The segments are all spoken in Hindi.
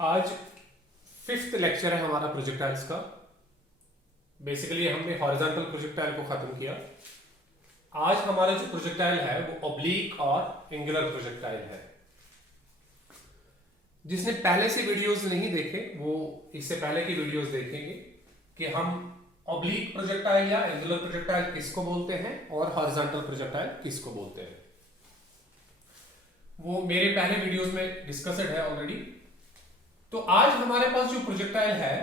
आज 5th लेक्चर है हमारा प्रोजेक्टाइल्स का। बेसिकली हमने हॉरिजॉन्टल प्रोजेक्टाइल को खत्म किया। आज हमारा जो प्रोजेक्टाइल है वो ऑब्लिक और एंगुलर प्रोजेक्टाइल है। जिसने पहले से वीडियोस नहीं देखे वो इससे पहले की वीडियोस देखेंगे कि हम ऑब्लिक प्रोजेक्टाइल या एंगुलर प्रोजेक्टाइल किसको बोलते हैं और हॉरिजॉन्टल प्रोजेक्टाइल किसको बोलते हैं। वो मेरे पहले वीडियोस में डिस्कस्ड है ऑलरेडी। तो आज हमारे पास जो प्रोजेक्टाइल है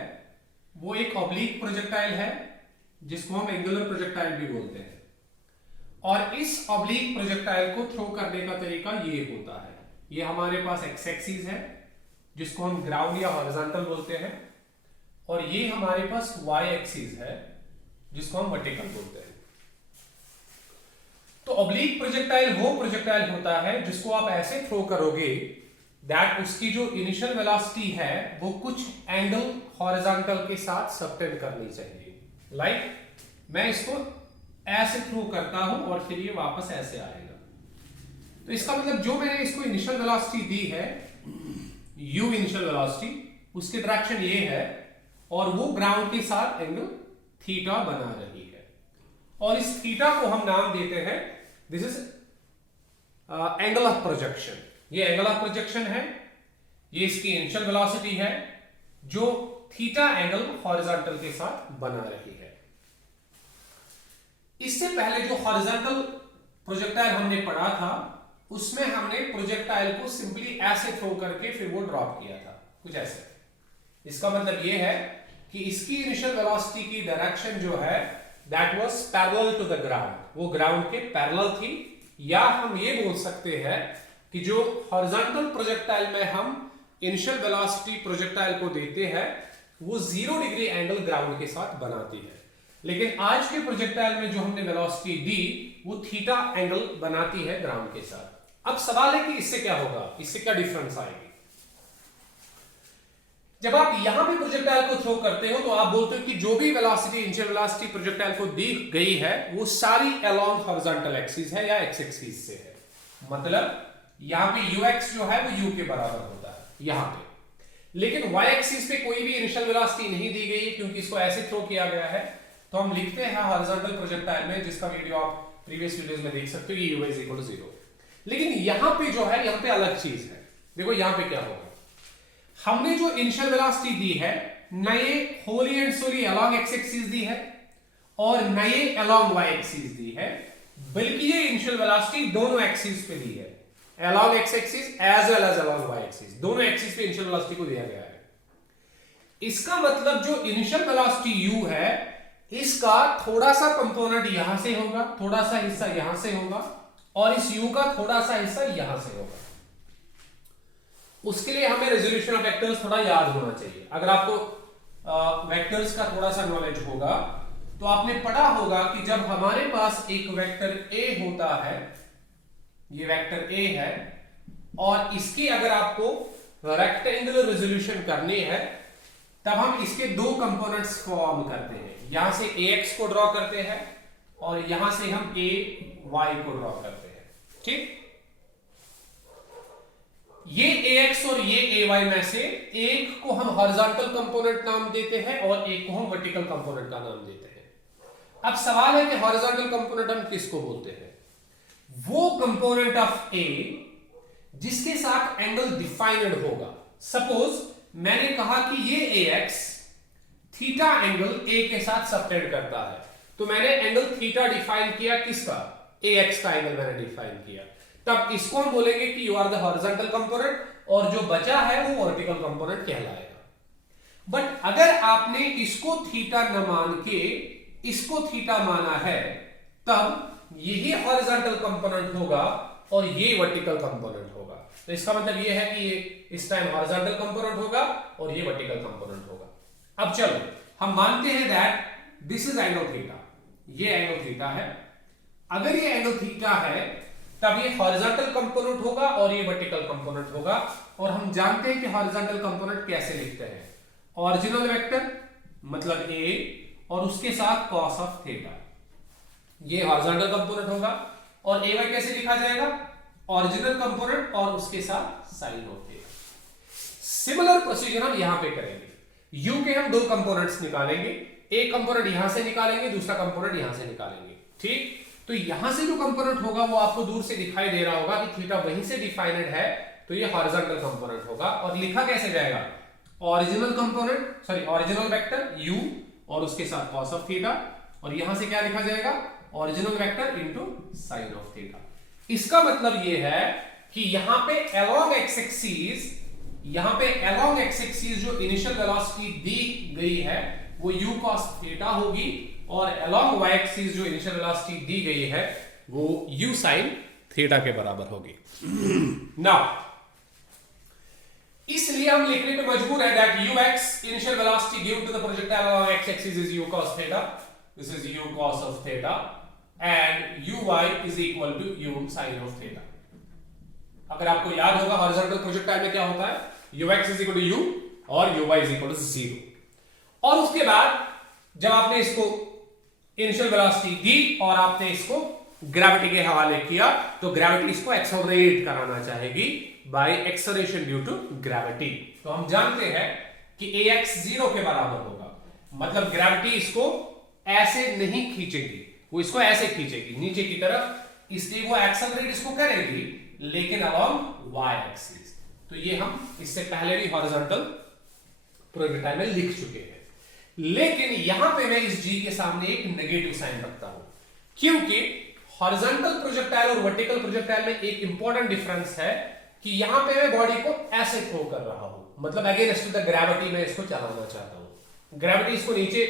वो एक ऑब्लिक प्रोजेक्टाइल है जिसको हम एंगुलर प्रोजेक्टाइल भी बोलते हैं। और इस ऑब्लिक प्रोजेक्टाइल को थ्रो करने का तरीका ये होता है। ये हमारे पास एक्स एक्सिस है जिसको हम ग्राउंड या हॉरिजॉन्टल बोलते हैं, और ये हमारे पास वाई एक्सिस है जिसको हम वर्टिकल बोलते हैं। तो ऑब्लिक प्रोजेक्टाइल वो प्रोजेक्टाइल होता है जिसको आप ऐसे थ्रो करोगे दैट उसकी जो इनिशियल वेलोसिटी है वो कुछ एंगल हॉरिजॉन्टल के साथ सबटेंड करनी चाहिए। लाइक मैं इसको ऐसे थ्रो करता हूं और फिर ये वापस ऐसे आएगा। तो इसका मतलब जो मैंने इसको इनिशियल वेलोसिटी दी है u इनिशियल वेलोसिटी, उसकी डायरेक्शन ये है और वो ग्राउंड के साथ एंगल थीटा बना रही है। और इस थीटा को हम नाम देते हैं this is angle of projection. ये एंगल ऑफ प्रोजेक्शन है, ये इसकी इनिशियल वेलोसिटी है जो थीटा एंगल हॉरिजॉन्टल के साथ बना रही है। इससे पहले जो हॉरिजॉन्टल प्रोजेक्टाइल हमने पढ़ा था उसमें हमने प्रोजेक्टाइल को सिंपली ऐसे थ्रो करके फिर वो ड्रॉप किया था, कुछ ऐसे। इसका मतलब ये है कि इसकी इनिशियल वेलोसिटी की डायरेक्शन जो है that was parallel to the ground, वो ग्राउंड के पैरेलल थी। या हम ये बोल सकते हैं कि जो हॉरिजॉन्टल प्रोजेक्टाइल में हम इनिशियल वेलोसिटी प्रोजेक्टाइल को देते हैं वो 0 डिग्री एंगल ग्राउंड के साथ बनाती है। लेकिन आज के प्रोजेक्टाइल में जो हमने वेलोसिटी दी वो थीटा एंगल बनाती है ग्राउंड के साथ। अब सवाल है कि इससे क्या होगा, इससे क्या डिफरेंस आएगी। जब आप यहां पे प्रोजेक्टाइल को थ्रो करते हो तो आप बोलते हो कि जो भी वेलोसिटी इनिशियल वेलोसिटी प्रोजेक्टाइल को दी गई है वो सारी अलोंग हॉरिजॉन्टल एक्सिस है या एक्स एक्सिस से है। मतलब यहां पे ux जो है वो u के बराबर होता है यहां पे। लेकिन y एक्सिस पे कोई भी इनिशियल वेलोसिटी नहीं दी गई क्योंकि इसको ऐसे थ्रो किया गया है। तो हम लिखते हैं हॉरिजॉन्टल प्रोजेक्टाइल में, जिसका वीडियो आप प्रीवियस वीडियोस में देख सकते हो, कि u = 0। लेकिन यहां पे जो है यहां पे अलग चीज है। देखो यहां पे क्या होगा, हमने जो इनिशियल वेलोसिटी दी है न ये wholly and solely along X axis दी है और न ये अलोंग वाई एक्सिस दी है, बल्कि ये इनिशियल वेलोसिटी दोनों एक्सिस पे दी है, along X axis as well as along Y axis, दोनों एक्सिस पे इनिशियल वेलोसिटी को दिया गया है। इसका मतलब जो इनिशियल वेलोसिटी u है इसका थोड़ा सा कंपोनेंट यहां से होगा, थोड़ा सा हिस्सा यहां से होगा, और इस u का थोड़ा सा हिस्सा यहां से होगा। उसके लिए हमें रेजोल्यूशन ऑफ वेक्टर्स थोड़ा याद होना चाहिए। अगर आपको वेक्टर्स का थोड़ा सा नॉलेज होगा तो आपने पढ़ा होगा कि जब हमारे पास एक वेक्टर a होता है, ये वेक्टर a है, और इसकी अगर आपको रेक्टेंगुलर रेजोल्यूशन करनी है तब हम इसके दो कंपोनेंट्स फॉर्म करते हैं। यहां से ax को ड्रॉ करते हैं और यहां से हम ay को ड्रॉ करते हैं। ठीक, ये ax और ये ay में से एक को हम हॉरिजॉन्टल कंपोनेंट नाम देते हैं और एक को हम वर्टिकल कंपोनेंट का नाम देते हैं। अब सवाल है कि हॉरिजॉन्टल कंपोनेंट हम किसको बोलते हैं? वो कंपोनेंट ऑफ a जिसके साथ एंगल डिफाइंड होगा। सपोज मैंने कहा कि ये ax थीटा एंगल a के साथ सबटेंड करता है, तो मैंने एंगल थीटा डिफाइन किया, किसका? ax का एंगल मैंने डिफाइन किया। तब इसको हम बोलेंगे कि you are the horizontal component, और जो बचा है वो वर्टिकल कंपोनेंट कहलाएगा। बट अगर आपने इसको थीटा न मान के इसको थीटा माना है तब यही हॉरिजॉन्टल कंपोनेंट होगा और ये वर्टिकल कंपोनेंट होगा। तो इसका मतलब ये है कि ये इस टाइम हॉरिजॉन्टल कंपोनेंट होगा और ये वर्टिकल कंपोनेंट होगा। अब चलो हम मानते हैं that this is angle theta, ये एंगल थीटा है। अगर ये एंगल थीटा है तब ये हॉरिजॉन्टल कंपोनेंट होगा और ये वर्टिकल कंपोनेंट होगा। और हम जानते हैं कि हॉरिजॉन्टल कंपोनेंट कैसे लिखते हैं, ऑरिजिनल वेक्टर मतलब a और उसके साथ cos ऑफ थीटा, ये हॉरिजॉन्टल कंपोनेंट होगा। और ay कैसे लिखा जाएगा? ओरिजिनल कंपोनेंट और उसके साथ sine of theta. Similar procedure हम यहां पे करेंगे। u के हम दो कंपोनेंट्स निकालेंगे, एक कंपोनेंट यहां से निकालेंगे, दूसरा कंपोनेंट यहां से निकालेंगे। ठीक, तो यहां से जो कंपोनेंट होगा वो आपको दूर से दिखाई दे रहा होगा कि थीटा वहीं से डिफाइनेड है, तो ये हॉरिजॉन्टल कंपोनेंट होगा। और लिखा कैसे जाएगा? Original component, sorry original vector u और उसके साथ cos ऑफ थीटा, और यहां से क्या लिखा जाएगा? Original vector into sin of theta. इसका मतलब ये है कि यहां पे along x एक्सिस, यहां पे along x एक्सिस जो इनिशियल वेलोसिटी दी गई है वो u cos थीटा होगी, और along y एक्सिस जो इनिशियल वेलोसिटी दी गई है वो u sin थीटा के बराबर होगी। नाउ इसलिए हम लिखने पे मजबूर है that ux initial velocity given to the projectile along x axis is u cos theta, this is u cos of theta, and uy is equal to u sin of theta। अगर आपको याद होगा हॉरिजॉन्टल प्रोजेक्टाइल में क्या होता है, ux is equal to u और uy is equal to 0। और उसके बाद जब आपने इसको इनिशियल वेलोसिटी दी और आपने इसको ग्रेविटी के हवाले किया, तो ग्रेविटी इसको एक्सेलरेट कराना चाहेगी by acceleration due to gravity. तो हम जानते हैं कि ax 0 के बराबर होगा, मतलब ग्रेविटी इसको ऐसे नहीं खींचेगी, वो इसको ऐसे खींचेगी नीचे की तरफ, इसलिए वो एक्सेलरेट इसको करेगी लेकिन अलोंग y एक्सिस। तो ये हम इससे पहले भी हॉरिजॉन्टल प्रोजेक्टाइल में लिख चुके हैं, लेकिन यहां पे मैं इस g के सामने एक नेगेटिव साइन रखता हूं, क्योंकि हॉरिजॉन्टल प्रोजेक्टाइल और वर्टिकल प्रोजेक्टाइल में एक इंपॉर्टेंट डिफरेंस है कि यहां पे मैं बॉडी को ऐसे थ्रो कर रहा हूं, मतलब अगेंस्ट टू द ग्रेविटी मैं इसको चलाना चाहता हूं। ग्रेविटी इसको नीचे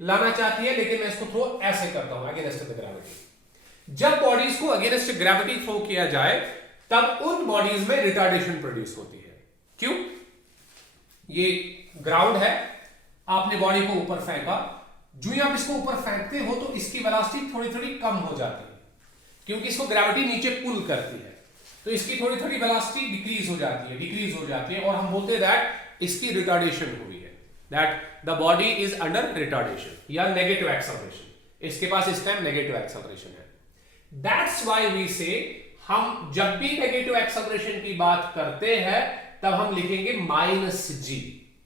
लाना चाहती है लेकिन मैं इसको थ्रो ऐसे करता हूं अगेंस्ट टू द ग्रेविटी। जब बॉडीज को अगेंस्ट ग्रेविटी थ्रो किया जाए तब उन बॉडीज में रिटार्डेशन प्रोड्यूस होती है। क्यों? ये ग्राउंड है, आपने बॉडी को ऊपर फेंका, जो ही आप इसको ऊपर फेंकते हो तो इसकी वेलोसिटी थोड़ी थोड़ी कम हो जाती है, क्योंकि इसको ग्रेविटी नीचे पुल करती है, तो इसकी थोड़ी थोड़ी वेलोसिटी डिक्रीज हो जाती है, और हम बोलते हैं दैट इसकी रिटार्डेशन हुई है, that the body is under retardation या नेगेटिव एक्सेलरेशन। इसके पास इस टाइम नेगेटिव एक्सेलरेशन है। दैट्स व्हाई वी से हम जब भी नेगेटिव एक्सेलरेशन की बात करते हैं तब हम लिखेंगे -g,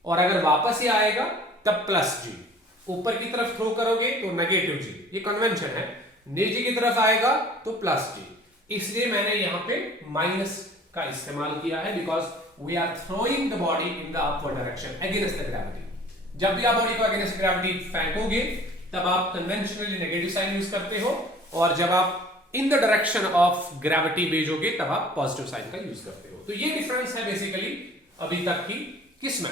और अगर वापस ही आएगा तब +g। ऊपर की तरफ थ्रो करोगे तो -g, ये कन्वेंशन है, नीचे की तरफ आएगा तो +g, इसलिए मैंने यहां पे माइनस का इस्तेमाल किया है, because we are throwing the body in the upward direction against the gravity. जब भी आप बॉडी को अगेंस्ट ग्रेविटी फेंकोगे तब आप कन्वेंशनली नेगेटिव साइन यूज करते हो, और जब आप in the direction of gravity भेजोगे तब आप पॉजिटिव साइन का यूज करते हो। तो ये डिफरेंस है बेसिकली अभी तक की किसमें,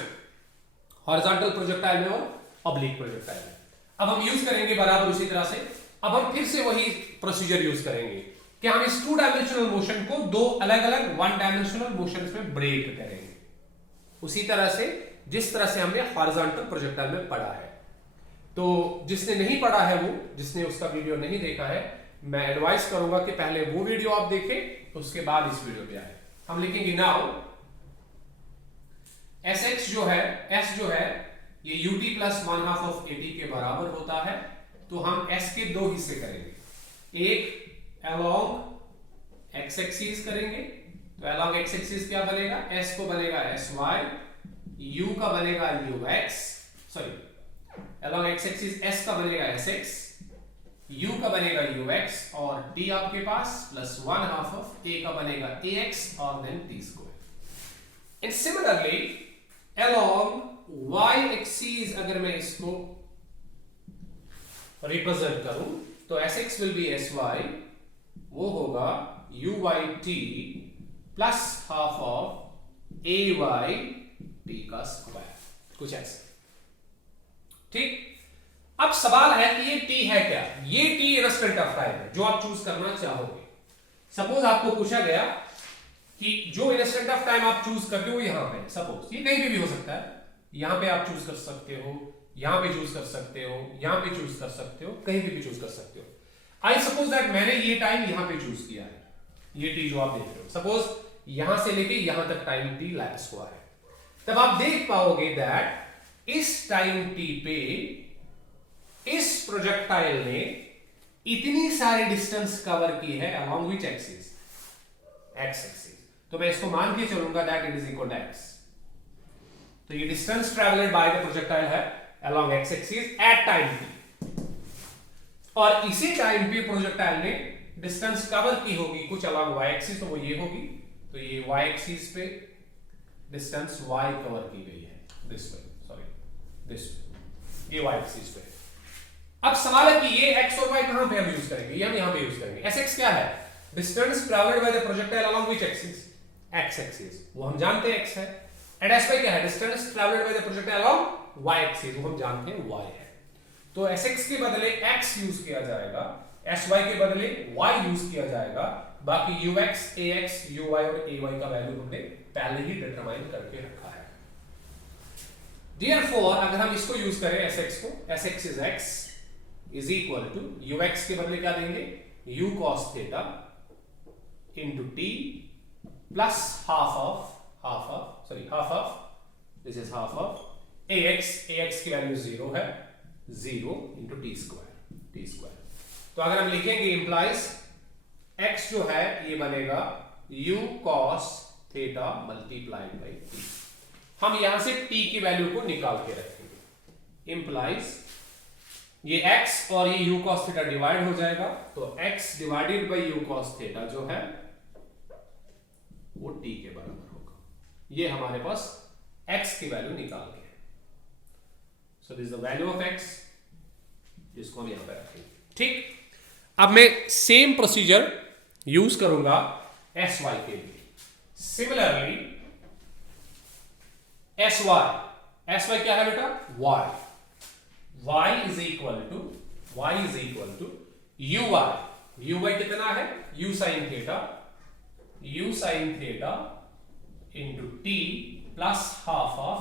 हॉरिजॉन्टल प्रोजेक्टाइल में और ऑब्लिक प्रोजेक्टाइल में। अब हम यूज करेंगे बराबर उसी तरह से, अब हम फिर से वही प्रोसीजर यूज करेंगे कि हम इस 2 डायमेंशनल मोशन को दो अलग अलग 1 डायमेंशनल मोशंस में ब्रेक करेंगे, उसी तरह से जिस तरह से हमने हॉरिजॉन्टल प्रोजेक्टाइल में पढ़ा है। तो जिसने नहीं पढ़ा है, वो जिसने उसका वीडियो नहीं देखा है, मैं एडवाइस करूंगा कि पहले वो वीडियो आप देखें, उसके बाद इस वीडियो पे आए। हम लिखेंगे नाउ Sx जो है, S जो है ये ut प्लस 1/2 ऑफ at के बराबर होता है, तो हम S के दो हिस्से करेंगे, एक along x एक्सिस करेंगे, तो along x एक्सिस क्या बनेगा, S को बनेगा sy, u का बनेगा ux, sorry along x axis S का बनेगा sx, u का बनेगा ux, और t आपके पास प्लस 1/2 ऑफ a का बनेगा ax और then t square. And similarly along y axis अगर मैं इसको रिप्रेजेंट करूं तो sx विल बी sy, वो होगा uyt plus half of ay t का स्क्वायर, कुछ ऐसे। ठीक, अब सवाल है कि ये t है क्या, ये t इंस्टेंट ऑफ टाइम है जो आप चूज करना चाहोगे। सपोज आपको पूछा गया कि जो इंस्टेंट ऑफ टाइम आप चूज करते हो यहां पे, सपोज ये कहीं भी हो सकता है, यहां पे आप चूज कर सकते हो, यहां पे चूज कर सकते हो, यहां पे चूज कर सकते हो, कहीं भी चूज कर सकते हो। आई सपोज दैट मैंने ये टाइम यहां पे चूज किया है, ये t जो आप देख रहे हो, सपोज यहां से लेके यहां तक टाइम t लैप्स हुआ है, तब आप देख पाओगे दैट इस टाइम t पे इस प्रोजेक्टाइल ने इतनी सारी डिस्टेंस कवर की है along which axis, x axis. तो मैं इसको मान के चलूंगा that it is equal to x। तो ये distance travelled by the projectile है along x axis at time t, और इसी टाइम पे प्रोजेक्टाइल ने डिस्टेंस कवर की होगी कुछ along y axis, तो वो ये होगी, तो ये y axis पे डिस्टेंस y कवर की गई है दिस वे, दिस ये y axis पे। अब सवाल है कि ये x और y कहां पे हम यूज करेंगे, ये हम यहां पे यूज करेंगे। sx क्या है, distance travelled bye the projectile along which axis, x axis, वो हम जानते हैं x है। एंड sy क्या है, distance travelled bye the projectile along y axis, वो हम जानते हैं y है। तो sx के बदले x यूज किया जाएगा, sy के बदले y यूज किया जाएगा, बाकी ux, ax, uy और ay का वैल्यू हमने पहले ही डिटरमाइन करके रखा है। Therefore अगर हम इसको यूज करें sx को, sx is x is equal to ux के बदले क्या देंगे, u cos theta into t plus half of this is half of ax की वैल्यू 0 है, 0 into t square। तो अगर हम लिखेंगे implies x जो है ये बनेगा u cos theta multiplied by t। हम यहां से t की वैल्यू को निकाल के रखेंगे, implies ये x और ये u cos theta डिवाइड हो जाएगा, तो x divided by u cos theta जो है वो t के बराबर होगा। ये हमारे पास x की वैल्यू निकाल के है। सो this is the value of x, जिसको हम यहां पे रखेंगे। ठीक, अब मैं सेम प्रोसीजर यूज करूंगा sy के लिए। सिमिलरली sy क्या है बेटा, y is equal to uy कितना है, u sin theta into t plus half of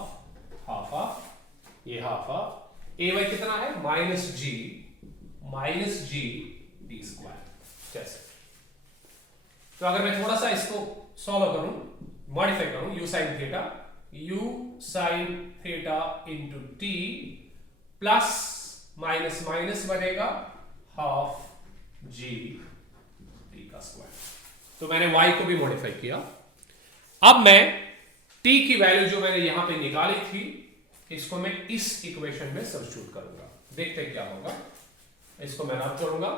ये half of ay कितना है, minus g t square। जैसे तो अगर मैं थोड़ा सा इसको सॉल्व करूं, मॉडिफाई करूं, u sin theta into t plus minus minus बनेगा हाफ g t का स्क्वायर। तो मैंने y को भी मॉडिफाई किया। अब मैं t की वैल्यू जो मैंने यहां पे निकाली थी, इसको मैं इस इक्वेशन में सब्स्टिट्यूट करूंगा, देखते हैं क्या होगा। इसको मैं रब करूंगा,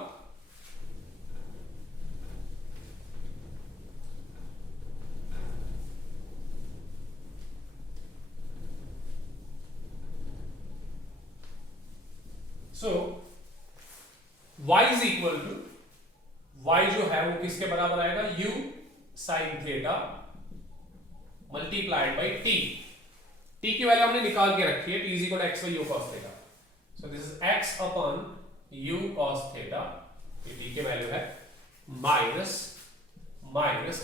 so y is equal to, y जो है वो किसके बराबर आएगा, u sin theta multiplied by t। t की वैल्यू हमने निकाल के रखी है, t is equal to x by u cos theta। So this is x upon u cos theta, ये t की वैल्यू है, माइनस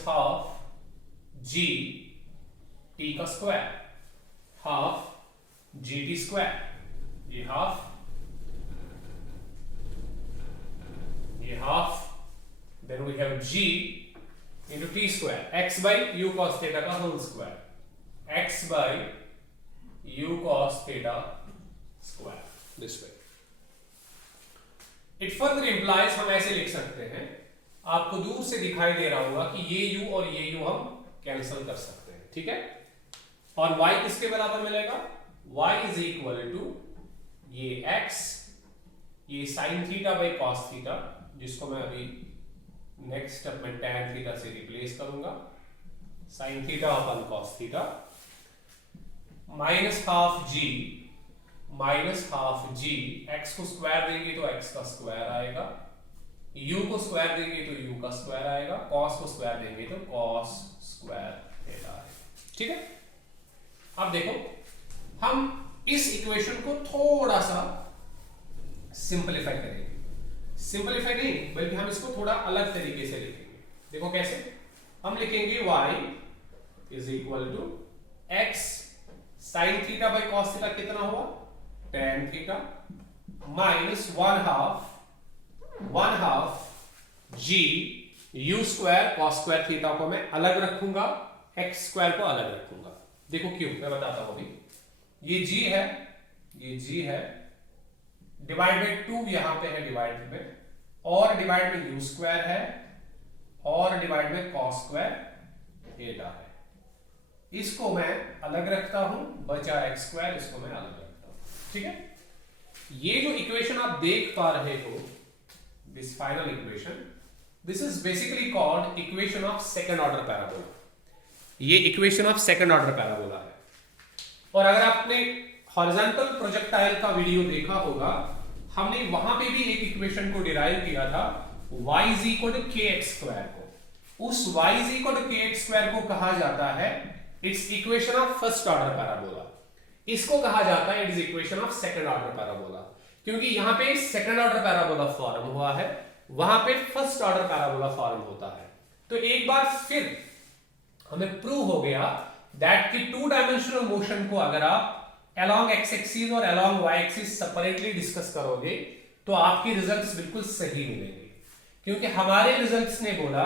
हाफ g t का square, half g t square, ये half then we have g into t square, x by u cos theta का whole square, x by u cos theta square, this way। It further implies, हम ऐसे लिख सकते हैं, आपको दूर से दिखाई दे रहा होगा कि ये u और ये u हम कैंसिल कर सकते हैं, ठीक है। और y किसके बराबर मिलेगा, y इज इक्वल टू ये x, ये sin theta by cos theta, जिसको मैं अभी नेक्स्ट स्टेप में tan थीटा से रिप्लेस करूंगा, sin थीटा अपन cos theta, minus half g, x को स्क्वायर देंगे तो x का स्क्वायर आएगा, u को स्क्वायर देंगे तो u का स्क्वायर आएगा, cos को स्क्वायर देंगे तो cos स्क्वायर थीटा आएगा, ठीक है। अब देखो, हम इस इक्वेशन को थोड़ा सा सिंपलीफाई करेंगे, सिंपलीफाई नहीं बल्कि हम इसको थोड़ा अलग तरीके से लिखेंगे। देखो कैसे, हम लिखेंगे y is equal to x sin theta by cos theta कितना हुआ, tan theta, minus one half g u square cos square theta को मैं अलग रखूंगा, x स्क्वायर को अलग रखूंगा। देखो क्यों, मैं बताता हूं अभी। ये g है, डिवाइड बाई 2 यहां पे है डिवाइड में, और डिवाइड में u स्क्वायर है, और डिवाइड में cos स्क्वायर थीटा है। इसको मैं अलग रखता हूं, बचा एक्स स्क्वायर, इसको मैं अलग रखता हूं। ठीक है, ये जो इक्वेशन आप देख पा रहे हो, this final equation, this is basically called equation of second order parabola. ये equation of second order parabola है। और अगर आपने हॉरिजॉन्टल प्रोजेक्टाइल का वीडियो देखा होगा, हमने वहां पे भी एक इक्वेशन को डिराइव किया था, y is equal to kx square को। उस y is equal to kx square को कहा जाता है it's equation of first order parabola. इसको कहा जाता है it's equation of second order parabola, क्योंकि यहां पे सेकंड ऑर्डर पैराबोला फॉर्म हुआ है, वहां पे फर्स्ट ऑर्डर पैराबोला फॉर्म होता है। तो एक बार फिर हमें प्रूव हो गया दैट कि टू डायमेंशनल मोशन को अगर आप along x एक्सिस और along y axis separately discuss करोगे तो आपके रिजल्ट्स बिल्कुल सही मिलेंगे, क्योंकि हमारे रिजल्ट्स ने बोला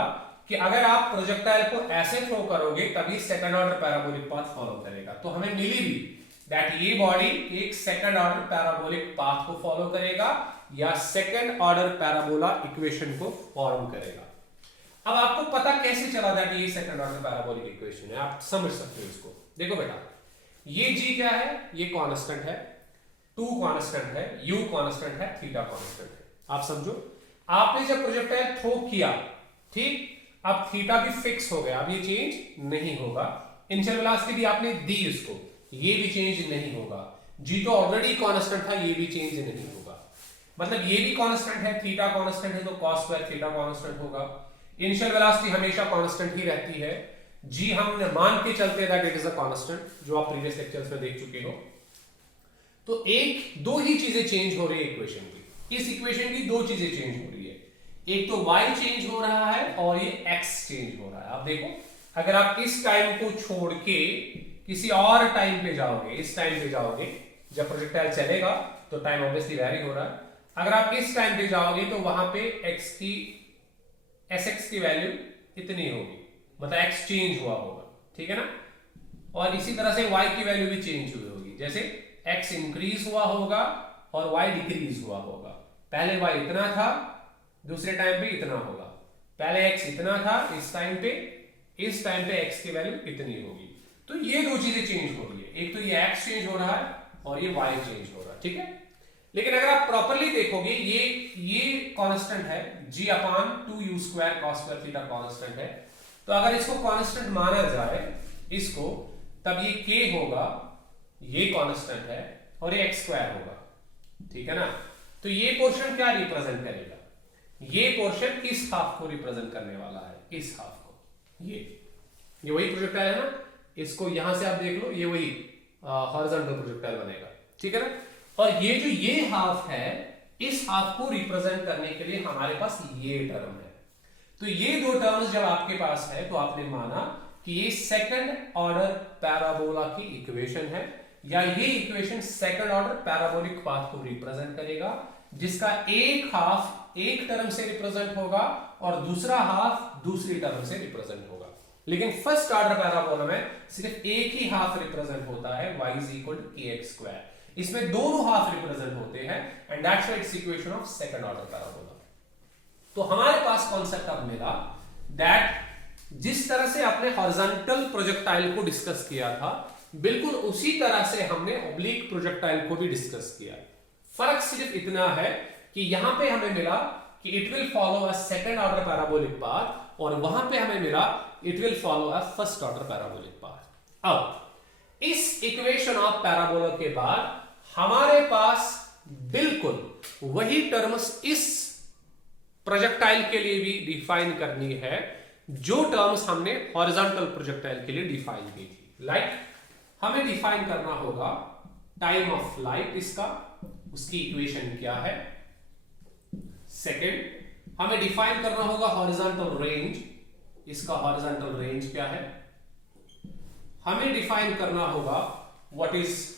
कि अगर आप प्रोजेक्टाइल को ऐसे थ्रो करोगे तभी second order parabolic path follow करेगा। तो हमें मिली भी दैट ये बॉडी एक सेकंड ऑर्डर पैराबोलिक पाथ को फॉलो करेगा या सेकंड ऑर्डर पैराबोला इक्वेशन को फॉर्म करेगा। अब आपको पता कैसे चला दैट ये सेकंड ऑर्डर पैराबोलिक इक्वेशन है, आप समझ सकते हो इसको। देखो बेटा, ये g क्या है, ये कांस्टेंट है, 2 कांस्टेंट है, u कांस्टेंट है, थीटा कांस्टेंट है। आप समझो, आपने जब प्रोजेक्टाइल थ्रो किया, ठीक, अब थीटा भी फिक्स हो गया, अब ये चेंज नहीं होगा। इनिशियल वेलोसिटी भी आपने दी इसको, ये भी चेंज नहीं होगा। g तो ऑलरेडी कांस्टेंट था, ये भी चेंज नहीं होगा। मतलब ये भी कांस्टेंट है, थीटा कांस्टेंट है, तो cos स्क्वायर थीटा कांस्टेंट होगा। इनिशियल वेलोसिटी हमेशा कांस्टेंट ही रहती है। जी हम मान के चलते that it is a constant, जो आप प्रीवियस लेक्चर्स में देख चुके हो। तो दो ही चीजें चेंज हो रही है इक्वेशन की। इस इक्वेशन की दो चीजें चेंज हो रही है, एक तो y चेंज हो रहा है और ये x चेंज हो रहा है। आप देखो, अगर आप इस टाइम को छोड़ के किसी और टाइम पे जाओगे, इस टाइम पे जाओगे जब प्रोजेक्टाइल चलेगा तो टाइम ऑब्वियसली वेरी हो रहा है। अगर आप इस टाइम पे जाओगे तो वहां पे sx की वैल्यू इतनी होगी, मतलब x चेंज हुआ होगा, ठीक है ना। और इसी तरह से y की वैल्यू भी चेंज हुई होगी, जैसे x इंक्रीज हुआ होगा और y डिक्रीज हुआ होगा। पहले y इतना था, दूसरे टाइम पे इतना होगा। पहले x इतना था, इस टाइम पे x की वैल्यू इतनी होगी। तो ये दो चीजें चेंज हो रही है, एक तो ये x चेंज हो रहा है और ये y चेंज हो रहा है, ठीक है। लेकिन अगर आप प्रॉपर्ली देखोगे, ये कांस्टेंट है, g अपान 2u square cos square theta constant है। तो अगर इसको कांस्टेंट माना जाए इसको, तब ये k होगा, ये कांस्टेंट है, और ये x स्क्वायर होगा, ठीक है ना। तो ये पोर्शन क्या रिप्रेजेंट करेगा, ये पोर्शन इस हाफ को रिप्रेजेंट करने वाला है, इस हाफ को। ये वही प्रोजेक्टाइल है ना, इसको यहां से आप देख लो, ये वही हॉरिजॉन्टल प्रोजेक्टाइल बनेगा, ठीक है ना। और ये जो ये हाफ है, इस हाफ को रिप्रेजेंट करने के लिए हमारे पास ये टर्म है। तो ये दो टर्म्स जब आपके पास है तो आपने माना कि ये सेकंड ऑर्डर पैराबोला की इक्वेशन है, या ये equation second order parabolic path को रिप्रेजेंट करेगा, जिसका एक हाफ एक टर्म से रिप्रेजेंट होगा और दूसरा हाफ दूसरी टर्म से रिप्रेजेंट होगा। लेकिन फर्स्ट ऑर्डर पैराबोला में सिर्फ एक ही हाफ रिप्रेजेंट होता है, y is equal to kx square. इसमें दोनों हाफ रिप्रेजेंट होते हैं, and that's why it's equation of second order parabola. तो हमारे पास कॉन्सेप्ट अब मिला दैट जिस तरह से आपने हॉरिजॉन्टल प्रोजेक्टाइल को डिस्कस किया था, बिल्कुल उसी तरह से हमने ऑब्लिक प्रोजेक्टाइल को भी डिस्कस किया। फर्क सिर्फ इतना है कि यहां पे हमें मिला कि it will follow a second order parabolic path, और वहां पे हमें मिला it will follow a first order parabolic path. अब इस इक्वेशन ऑफ पैराबोला के बाद हमारे पास बिल्कुल वही टर्म्स इस प्रोजेक्टाइल के लिए भी डिफाइन करनी है जो टर्म्स हमने हॉरिजॉन्टल प्रोजेक्टाइल के लिए डिफाइन की थी। लाइक हमें डिफाइन करना होगा टाइम ऑफ फ्लाइट, इसका उसकी इक्वेशन क्या है। सेकंड, हमें डिफाइन करना होगा हॉरिजॉन्टल रेंज, इसका हॉरिजॉन्टल रेंज क्या है। हमें डिफाइन करना होगा what is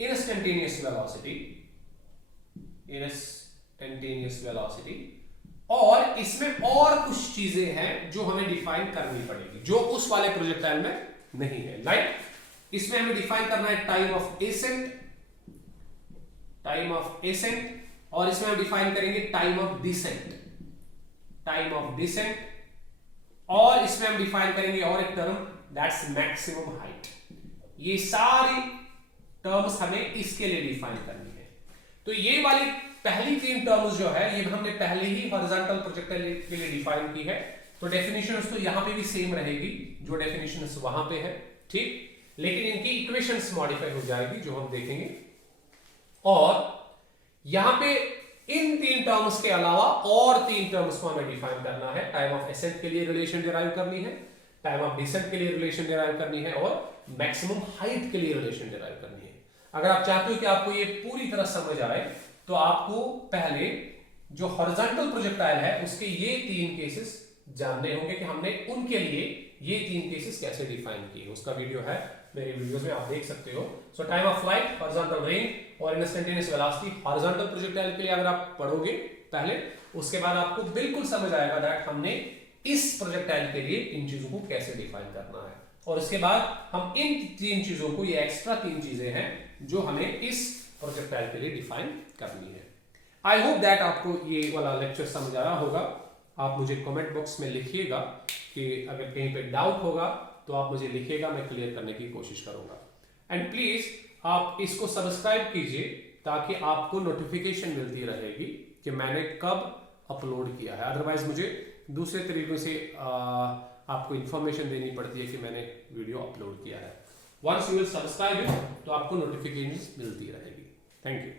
instantaneous velocity, instantaneous velocity, और इसमें और कुछ चीजें हैं जो हमें डिफाइन करनी पड़ेगी, जो उस वाले प्रोजेक्टाइल में नहीं है। लाइक इसमें हमें डिफाइन करना है टाइम ऑफ एसेंट, और इसमें हम डिफाइन करेंगे टाइम ऑफ डिसेंट, और इसमें हम डिफाइन करेंगे और एक टर्म दैट्स मैक्सिमम हाइट। ये सारी टर्म्स हमें इसके लिए डिफाइन करनी है। तो ये वाली पहली 3 टर्म्स जो है ये हमने पहले ही हॉरिजॉन्टल प्रोजेक्टाइल के लिए डिफाइन की है। तो डेफिनेशंस तो यहां पे भी सेम रहेगी जो डेफिनेशंस वहां पे है, ठीक, लेकिन इनकी इक्वेशंस मॉडिफाई हो जाएगी जो हम देखेंगे। और यहां पे इन 3 टर्म्स के अलावा और 3 टर्म्स को हमें डिफाइन करना है। टाइम ऑफ एसेंट के लिए रिलेशन डिराइव करनी है, टाइम ऑफ डिसेंट के लिए रिलेशन डिराइव करनी है और मैक्सिमम हाइट के लिए रिलेशन डिराइव करनी है। अगर आप चाहते हो कि आपको ये पूरी तरह समझ आए तो आपको पहले जो हॉरिजॉन्टल प्रोजेक्टाइल है उसके ये 3 केसेस जानने होंगे कि हमने उनके लिए ये 3 केसेस कैसे डिफाइन किए। उसका वीडियो है मेरे वीडियोस में, आप देख सकते हो। सो time of flight, horizontal range और इंस्टेंटेनियस वेलोसिटी हॉरिजॉन्टल प्रोजेक्टाइल के लिए अगर आप पढ़ोगे पहले, उसके बाद आपको बिल्कुल समझ आएगा दैट हमने इस प्रोजेक्टाइल के लिए इन चीजों को कैसे डिफाइन करना है। और उसके बाद हम इन 3 चीजों को, ये एक्स्ट्रा 3 चीजें हैं जो हमें इस प्रोजेक्टाइल के लिए डिफाइन करनी है। आई होप दैट आपको ये वाला लेक्चर समझ आया होगा। आप मुझे कमेंट बॉक्स में लिखिएगा कि अगर कहीं पे डाउट होगा तो आप मुझे लिखिएगा, मैं क्लियर करने की कोशिश करूंगा। एंड प्लीज आप इसको सब्सक्राइब कीजिए ताकि आपको नोटिफिकेशन मिलती रहेगी कि मैंने कब अपलोड किया है। अदरवाइज मुझे दूसरे तरीकों से आपको इंफॉर्मेशन देनी पड़ती है कि मैंने वीडियो अपलोड किया है। वंस यू विल सब्सक्राइब तो आपको नोटिफिकेशन मिलती रहेगी। Thank you.